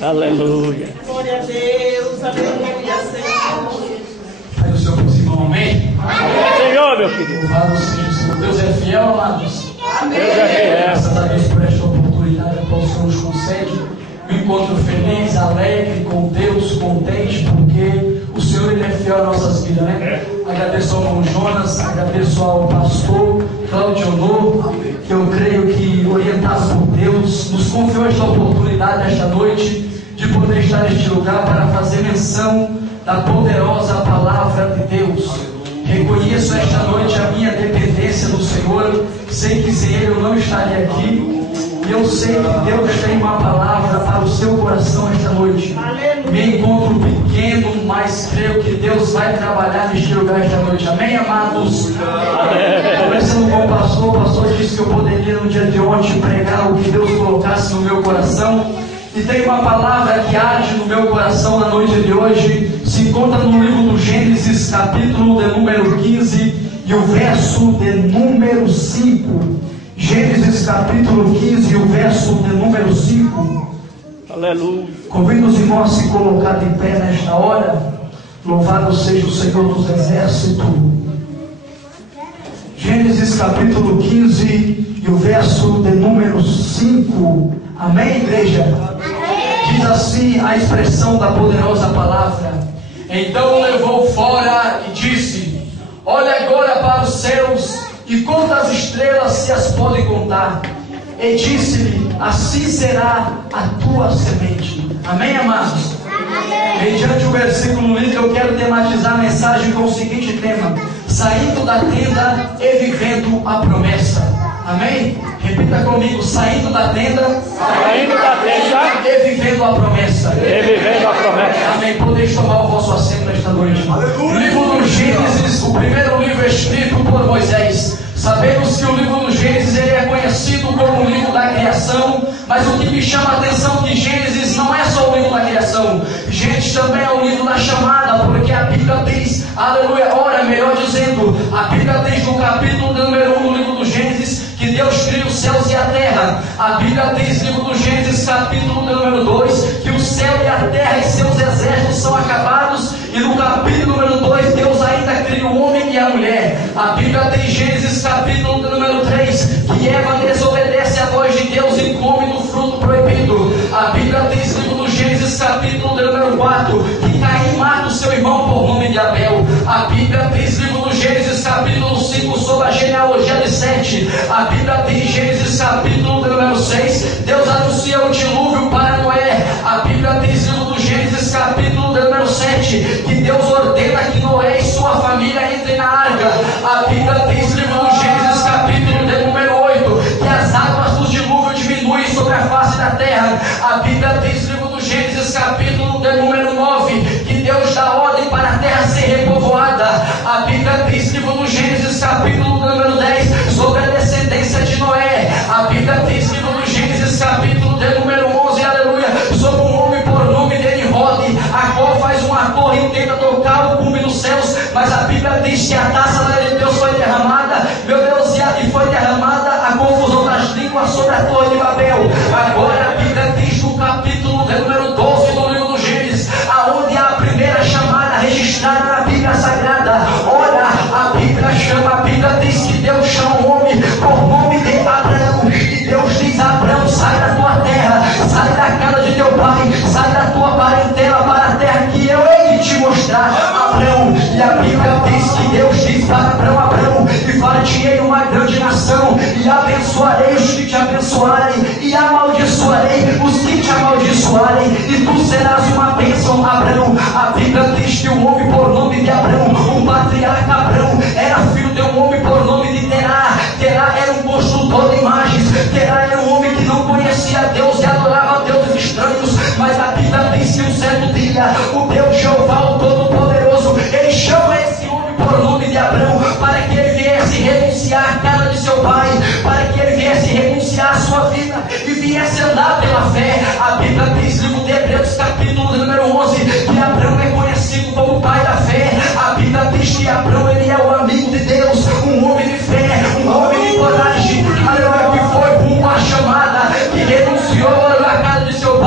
Aleluia. Glória a Deus, aleluia, Senhor. Aí o Senhor por cima, amém? Amém, Senhor, meu querido. Louvado seja o Senhor. Deus é fiel, amados. Deus é fiel. Graças a Deus por esta oportunidade a qual o Senhor nos concede. Me encontro feliz, alegre com Deus, contente, porque o Senhor ele é fiel às nossas vidas, né? Agradeço ao irmão Jonas, agradeço ao pastor Cláudio Honor, que eu creio que, orientado por Deus, nos confiou esta oportunidade esta noite de poder estar neste lugar para fazer menção da poderosa palavra de Deus. Reconheço esta noite a minha dependência do Senhor, sei que sem Ele eu não estaria aqui, e eu sei que Deus tem uma palavra para o seu coração esta noite. Me encontro pequeno, mas creio que Deus vai trabalhar neste lugar esta noite. Amém, amados? Conversando com o pastor disse que eu poderia no dia de ontem pregar o que Deus colocasse no meu coração. E tem uma palavra que arde no meu coração na noite de hoje. Se encontra no livro do Gênesis, capítulo de número 15 e o verso de número 5. Gênesis capítulo 15 e o verso de número 5. Aleluia. Convido os irmãos a se colocar de pé nesta hora. Louvado seja o Senhor dos Exércitos. Gênesis capítulo 15 e o verso de número 5. Amém, igreja? Amém. Diz assim a expressão da poderosa palavra: então levou fora e disse: olha agora para os céus e conta as estrelas, se as podem contar. E disse-lhe: assim será a tua semente. Amém, amados? Amém. Mediante o versículo lido, eu quero tematizar a mensagem com o seguinte tema: saindo da tenda e vivendo a promessa. Amém? Repita comigo: saindo da tenda e vivendo a promessa. Amém. Podeis tomar o vosso assento nesta noite. O livro do Gênesis, o primeiro livro escrito por Moisés. Sabemos que o livro do Gênesis ele é conhecido como o livro da criação, mas o que me chama a atenção é que Gênesis não é só o livro da criação. Gênesis também é o livro da chamada, porque a Bíblia diz, aleluia, ora, melhor dizendo, a Bíblia diz no capítulo número 1 do livro do Gênesis que Deus cria os céus e a terra. A Bíblia diz no livro do Gênesis capítulo número 2 que o céu e a terra e seus exércitos são acabados, e no capítulo número 2 Deus ainda cria o homem e a mulher. A Bíblia diz Gênesis capítulo número 3 que Eva desobedece a voz de Deus e come do fruto proibido. A Bíblia diz no livro do Gênesis capítulo número 4 que Caim mata o seu irmão por nome de Abel. A Bíblia diz no livro do Gênesis capítulo 5 sobre a genealogia de Sete. A Bíblia diz Gênesis capítulo número 6 Deus anuncia o dilúvio para Noé. A Bíblia diz no livro do Gênesis capítulo número 7 que Deus ordena que Noé e sua família entrem na arca. A Bíblia diz no livro do Gênesis capítulo número 8 que as águas do dilúvio diminuem sobre a face da terra. A Bíblia diz no livro do Gênesis capítulo número 9 que Deus dá ordem para a terra ser repovoada. A Bíblia diz no livro do Gênesis capítulo número 10 sobre a descendência de Noé. A Bíblia diz no livro do Gênesis capítulo número 11, aleluia, sobre um homem por nome de Nimrod, a qual faz uma torre e tenta tocar o cume dos céus, mas a Bíblia diz que a taça da lei de Deus foi derramada, meu Deus, e foi derramada a confusão das línguas sobre a torre de Babel. Agora a Bíblia diz no capítulo número 12 do livro do Gênesis, aonde há a primeira chamada registrada na Bíblia Sagrada. Ora, a Bíblia diz que Deus chama o homem por nome de Abraão, e Deus diz a Abraão: sai da tua terra, sai da casa de teu pai, sai da tua parentela para a terra que eu hei de te mostrar, Abraão. E a Bíblia diz que Deus diz para Abraão: Abraão, e far-te-ei uma grande nação, e abençoarei os que te abençoarem, e amaldiçoarei os que te amaldiçoarem, e tu serás uma bênção, Abraão. A Bíblia diz que o homem por nome de Abraão, o patriarca Abraão, era filho de um homem por nome de Terá. Terá era um construtor de imagens. Terá era um homem que não conhecia Deus e adorava deuses estranhos, mas a Bíblia diz que um certo dia o Deus Jeová, o Todo-Poderoso, ele chama esse homem por nome de Abraão para que ele viesse renunciar à casa de seu pai, para que ele viesse renunciar à sua vida e viesse andar pela fé. A Bíblia diz no livro de Hebreus capítulo número 11 que Abraão é conhecido como o pai da fé. A Bíblia diz que Abraão ele é o amigo de Deus, um homem de fé, um homem de coragem, aleluia, que foi rumo à chamada, que renunciou à casa de seu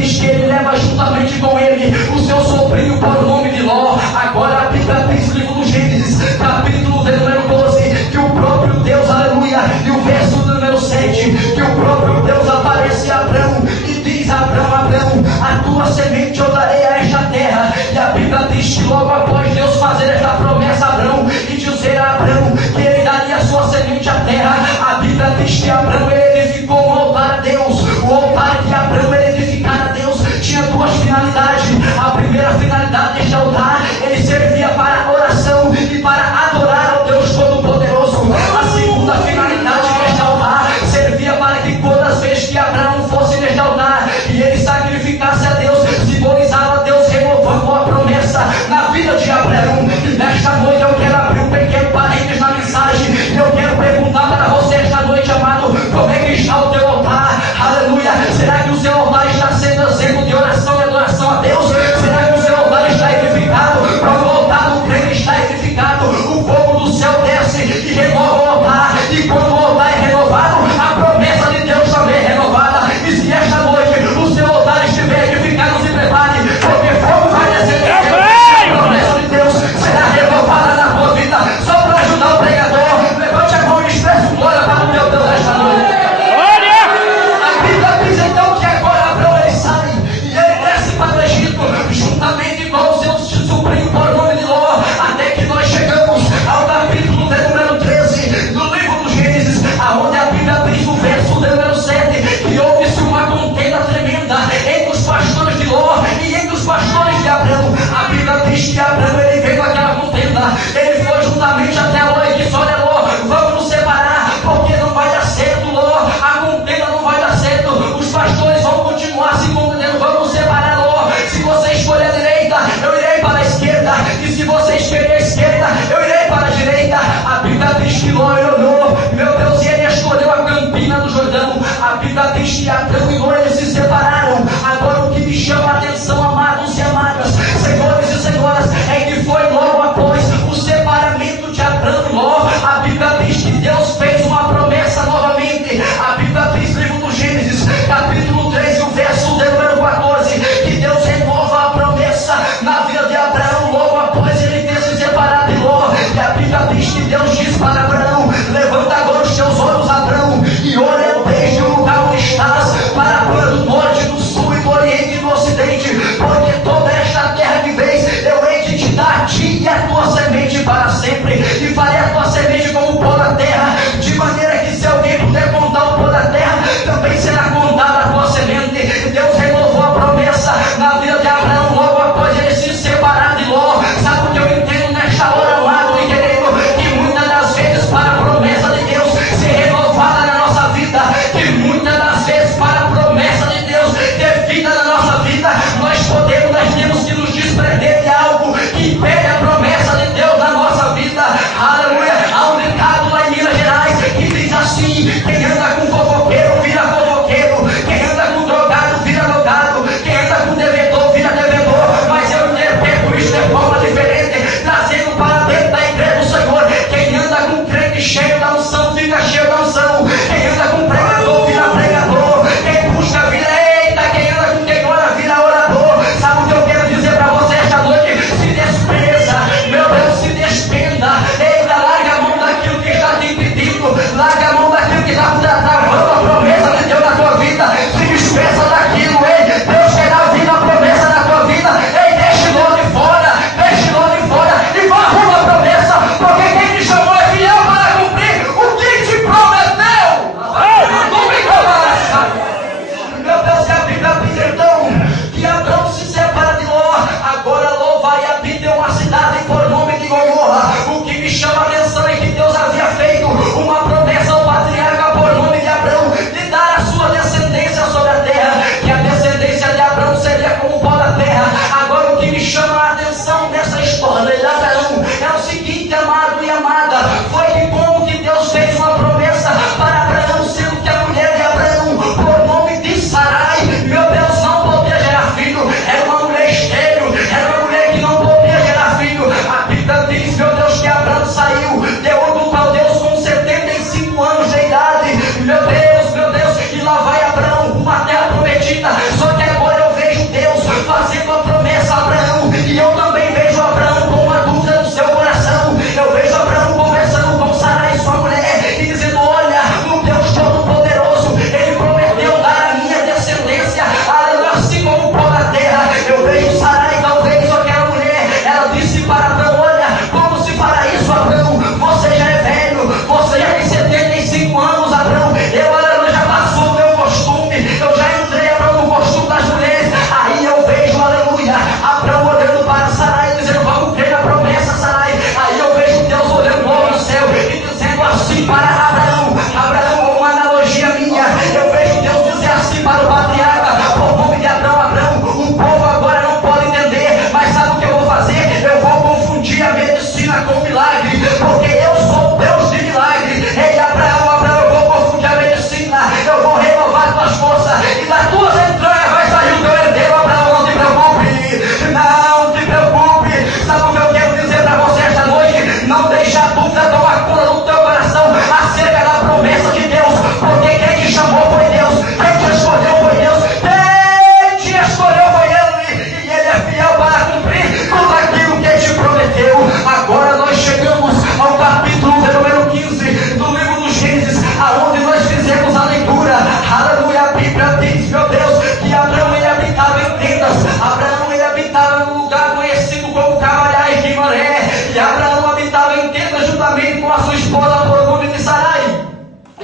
diz que ele leva juntamente com ele o seu sobrinho por nome de Ló. Agora a Bíblia diz, livro do Gênesis, capítulo número 12, que o próprio Deus, aleluia, e o verso número 7, que o próprio Deus aparece a Abraão e diz a Abraão: Abraão, a tua semente eu darei a esta terra. E a Bíblia diz que logo após Deus fazer esta promessa a Abraão e dizer a Abraão que ele daria a sua semente à terra, a Bíblia diz que Abraão edificou um altar a Deus. O altar que Abraão edificar a Deus tinha duas finalidades. A primeira finalidade deste altar, ele servia para a oração e para adorar ao Deus Todo-Poderoso. A segunda finalidade deste altar servia para que todas as vezes que Abraão fosse neste altar e ele sacrificasse a Deus, simbolizava Deus renovando a promessa na vida de Abraão. E nesta noite eu quero abrir um pequeno parênteses na mensagem. Eu quero perguntar para você esta noite, amado, como é que está o teu altar? Aleluia! Será que o seu altar está sendo exemplo de oração e adoração a Deus? Será que o seu altar está edificado? Quando o altar do crente está edificado, o fogo do céu desce e renova o altar. E quando o altar é renovado, a promessa de Deus também é renovada. E se esta noite o seu altar estiver edificado, se prepare, porque fogo vai descer. A promessa de Deus será renovada na tua vida. Só para ajudar o pregador, levante a mão e expresse glória para o meu Deus esta noite. A Bíblia diz então que agora Abraão ele sai e ele desce para o Egito, juntamente com o seu sobrinho por nome de Ló, até que nós chegamos ao capítulo número 13 do livro do Gênesis, aonde a Bíblia diz no verso número 7 que houve-se uma contenda tremenda entre os pastores de Ló e entre os pastores de Abraão. A Bíblia diz que Abraão ele veio àquela contenda, ele foi juntamente até Ló e disse: olha Ló, vamos nos separar, porque não vai dar certo, Ló, a contenda não vai dar certo, os pastores vão continuar se contendendo, vamos nos separar, Ló. Se você escolher a direita, eu irei para a esquerda, e se você escolher a esquerda, eu irei para a direita. A Bíblia diz que Ló olhou, meu Deus, e ele escolheu a campina do Jordão. A Bíblia diz que Abraão e Ló eles se separaram. Agora o que me chama a atenção, amados e amadas, senhores e senhoras, é que foi logo após o separamento de Abraão e Ló, a Bíblia diz que Deus fez uma promessa novamente. A Bíblia diz, livro do Gênesis, capítulo 3, o verso número 14, que Deus renova a promessa na vida de Abraão logo após ele ter se separado de Ló. E a Bíblia diz que Deus diz para Abraão: levanta agora os teus olhos, Abraão, e olha desde o lugar onde estás para a banda do norte, do sul e do oriente e do ocidente, porque toda esta terra que vês eu hei de te dar a ti e a tua semente para sempre, e farei a tua semente como o pó da terra, de maneira que se alguém puder contar o pó da terra, também será contada a tua semente. Deus renovou a promessa na vida de Abraão logo após ele se separar de Ló. Sabe o que eu entendo nesta hora, amado e querido? Que muitas das vezes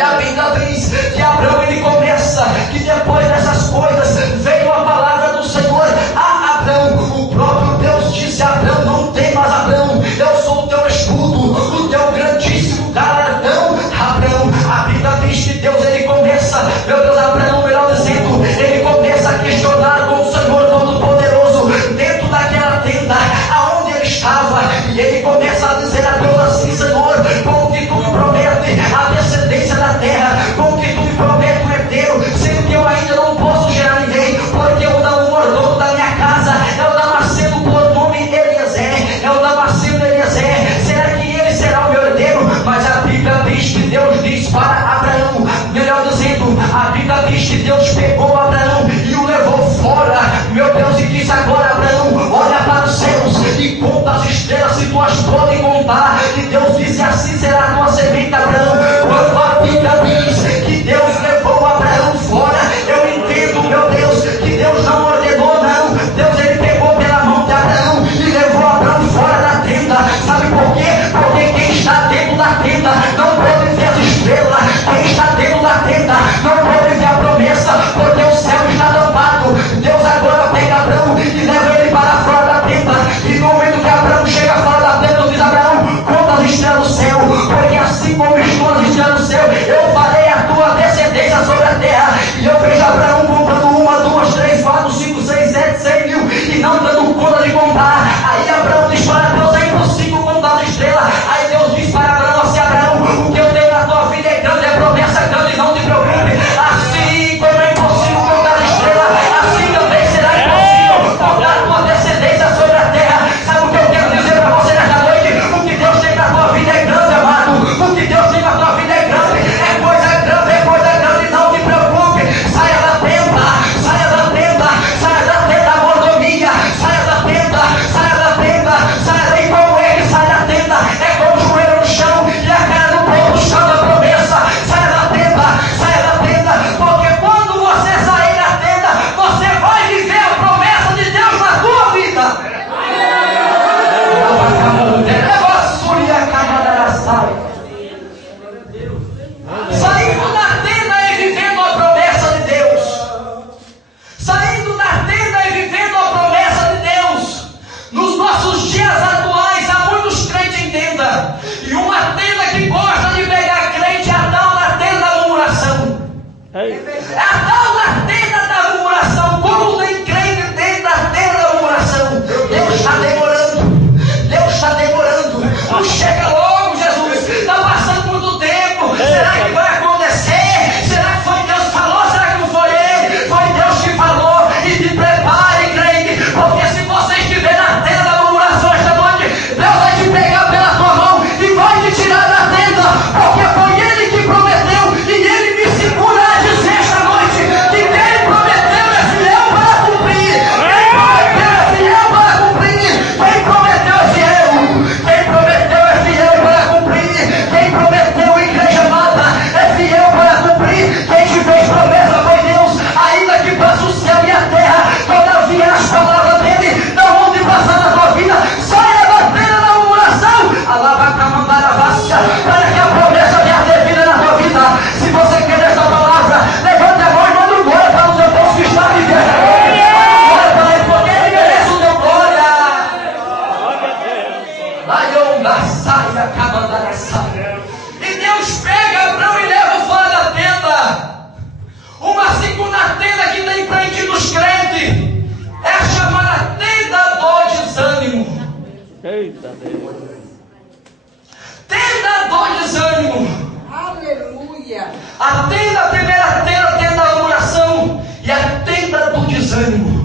E a Bíblia diz que Abraão ele começa, que depois dessas coisas veio a palavra do Senhor a Abraão. O próprio Deus disse a Abraão: não temas, Abraão, eu sou o teu escudo, o teu grandíssimo galardão. Abraão, a Bíblia diz que Deus ele começa, meu Deus, Abraão, melhor dizendo, ele começa a questionar com o Senhor Todo-Poderoso dentro daquela tenda aonde ele estava, e ele começa a dizer a Deus assim: Senhor, com que tu me promete a descendência da terra, com que tu me promete o herdeiro, sendo que eu ainda não posso gerar ninguém, porque o mordomo da minha casa é o Damasceno por nome Eliezer, é o Damasceno Eliezer, será que ele será o meu herdeiro? Mas a Bíblia diz que Deus diz para Abraão, melhor dizendo, a Bíblia diz que Deus pegou Abraão e o levou fora, meu Deus, e disse: agora Abraão, olha para os céus e conta as estrelas se tu as podem contar. E Deus disse: assim será a tua semente, Abraão. Quando a Bíblia diz que Deus levou Abraão fora, eu entendo, meu Deus, que Deus não ordenou, não. Deus ele pegou pela mão de Abraão e levou Abraão fora da tenda. Sabe por quê? Porque quem está dentro da tenda não pode ver as estrelas. Quem está dentro da tenda não pode ver a promessa, porque o céu está tampado. Deus agora pega Abraão e leva ele para fora da tenda. E no momento que Abraão chega fora da tenda, Deus diz: Abraão, conta as estrelas do céu, porque assim como estão as estrelas do céu, eu farei a tua descendência sobre a terra. E eu vejo Abraão contando 1, 2, 3, 4, 5, 6, 7, 100 mil e não dando conta de contar. Aí Abraão diz para Deus: é impossível contar as estrelas. Aí Deus diz para Abraão assim: Abraão, o que eu tenho na tua vida é grande, é promessa grande, não te preocupe. Assim como é impossível contar as estrelas, assim também será impossível contar a tua descendência sobre a terra. Sabe o que eu quero dizer para você nesta noite? O que Deus tem na tua vida é grande, amado. O que Deus tem na tua vida é grande, é coisa grande, não te preocupe. Saia da tenda, saia da tenda, saia da tenda, mordomia, saia da tenda, saia da tenda, saia daí como ele, sai da tenda, é com o joelho no chão e a cara no povo no chão da promessa. Saia da tenda, porque quando você sair da tenda, você vai viver a promessa de Deus na tua vida. Saindo da tenda e vivendo a promessa de Deus. Saindo da tenda e vivendo a promessa de Deus. Nos nossos dias atuais há muitos crentes em tenda. E uma tenda que gosta de pegar crente é a tal da tenda da murmuração. É a tal da tenda da murmuração. Como tem crente dentro da tenda da murmuração? Deus está demorando. Deus está demorando. Não chega logo, Jesus. Está passando muito tempo. Será que vai acontecer? Será que foi Deus que falou? Será que não foi ele? Foi Deus que falou. E te prepare, crente, porque se você estiver na tenda da murmuração esta noite, Deus vai te pegar pela tua mão e vai te tirar da tenda, porque foi ele que prometeu. E ele me segura a dizer esta noite que quem prometeu é fiel para cumprir. Quem prometeu é fiel para cumprir. Quem prometeu é fiel. Quem prometeu é fiel para cumprir. Quem prometeu, igreja amada, é fiel para cumprir. Quem te fez promessa foi Deus. Ainda que passe o céu e a terra, todavia as palavras dele não vão te passar na tua vida. Saia da tenda da murmuração, para que a promessa venha ter vida na tua vida. Se você quer essa palavra, levante a mão e manda um glória para o seu Deus que está vivendo. Glória para ele, porque ele merece o teu glória. E Deus pega Abraão e leva fora da tenda. Uma segunda tenda que tem prendido os crentes é a chamada tenda do desânimo. Eita Deus. Tenda do desânimo. Aleluia. A primeira tenda, a tenda da oração e a tenda do desânimo.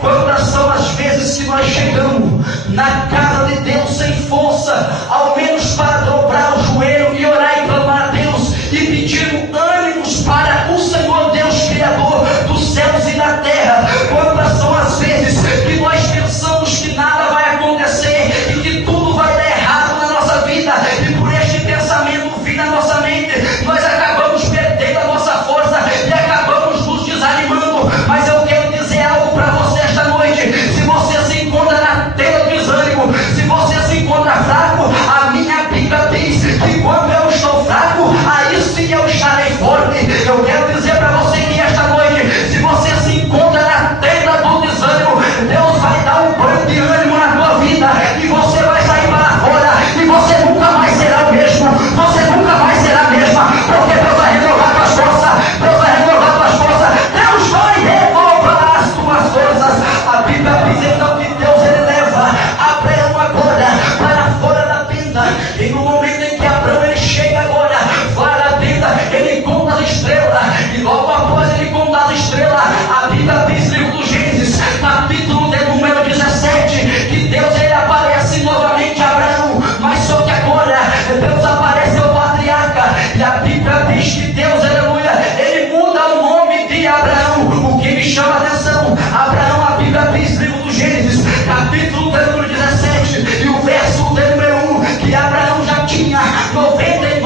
Quantas são as vezes que nós chegamos na casa de Deus sem força, ao menos para dobrar o joelho e orar e clamar a Deus e pedir ânimos para o Senhor Deus Criador dos céus e da terra. Quantas são as vezes que nós pensamos que nada vai acontecer e que tudo vai dar errado na nossa vida, e por este pensamento vir na nossa mente, nós acabamos perdendo a nossa força e acabamos nos desanimando. Mas eu quero dizer algo para você esta noite: se você se encontra na tenda do desânimo, se você se encontra fraco, a minha Bíblia diz que 99%